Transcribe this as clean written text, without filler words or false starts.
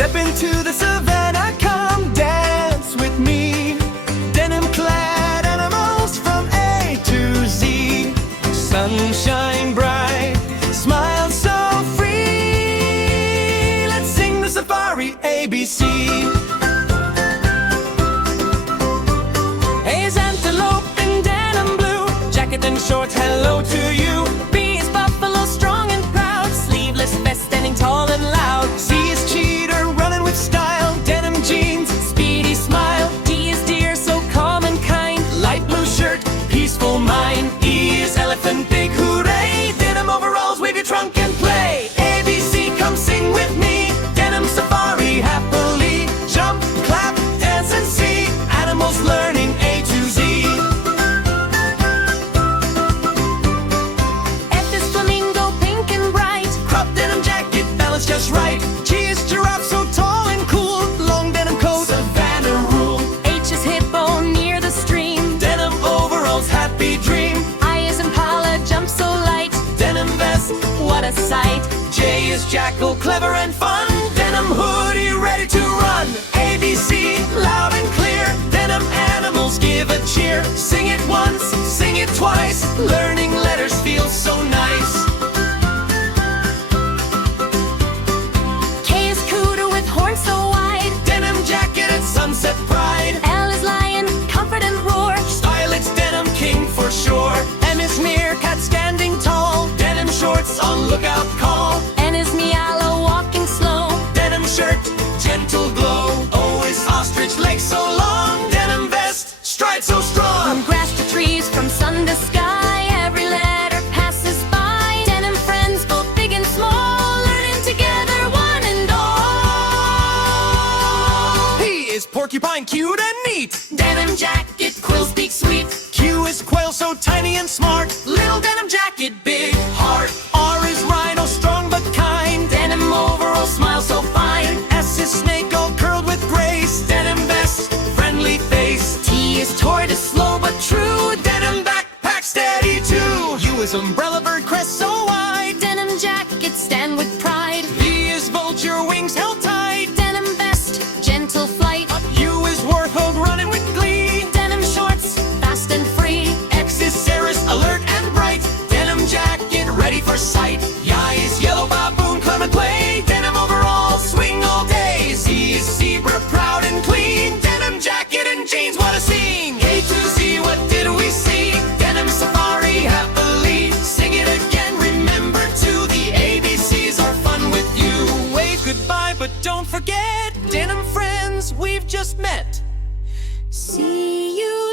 Step into the savannah, come dance with me. Denim-clad animals from A to Z. Sunshine bright, smile so free. Let's sing the safari ABC. A's antelope in denim blue, jacket and shorts, hello to you. B is buffalo, strong and proud, sleeveless vest, standing tall and loud. C is cheater, running with style, denim jeans, speedy smile. D is deer, so calm and kind, light blue shirt, peaceful mind. E is elephant, big hooray, denim overalls, wave your trunk and play. ABC, come sing with me, denim safari happily. Jump, clap, dance and see, animals learning A to Z. F is flamingo, pink and bright, crop denim jacket, balance just right. G is giraffe, so tall and cool, long denim coat, savannah rule. H is hippo, near the stream, denim overalls, happy dream. I is impala, jump so light, denim vest, what a sight. J is jackal, clever and fun, denim hoodie, ready to run. ABC, loud and clear, denim animals give a cheer. Sing it once, sing it twice, learning letters feels so nice. K is cooter with horns so wide, denim jacket and sunset pride. L is lion, comfort and roar, style it's denim king for sure. M is meerkat, standing tall, denim shorts on lookout call. N is meow, walking slow, denim shirt, gentle glow. O is ostrich, legs so long, denim vest, stride so strong. From grass to trees, from sun to sky, every letter passes by. Denim friends, both big and small, learning together, one and all. P is porcupine, cute and neat, denim jacket, quill speak sweet. Q is quail, so tiny and smart, little denim jacket, big heart. R is rhino, strong but kind, denim overall, smile so fine. S is snake, all curled with grace, denim vest, friendly face. T is tortoise, slow but true, denim backpack, steady too. U is umbrella, bird crest so wide, denim jacket, stand with pride. V is vulture, wings held tight, denim vest, gentle flight. U is warthog, running with glee, denim shorts, fast and free. X is Ceres, alert and bright, denim jacket, ready for sight. Y is yellow baboon, come and play, denim overall, swing all day. Z is zebra, proud and clean, denim jacket and jeans, what a scene. A to Z, what did we see? Denim safari happily. Sing it again, remember to the ABCs are fun with you. Wave goodbye, but don't forget, denim friends we've just met. See you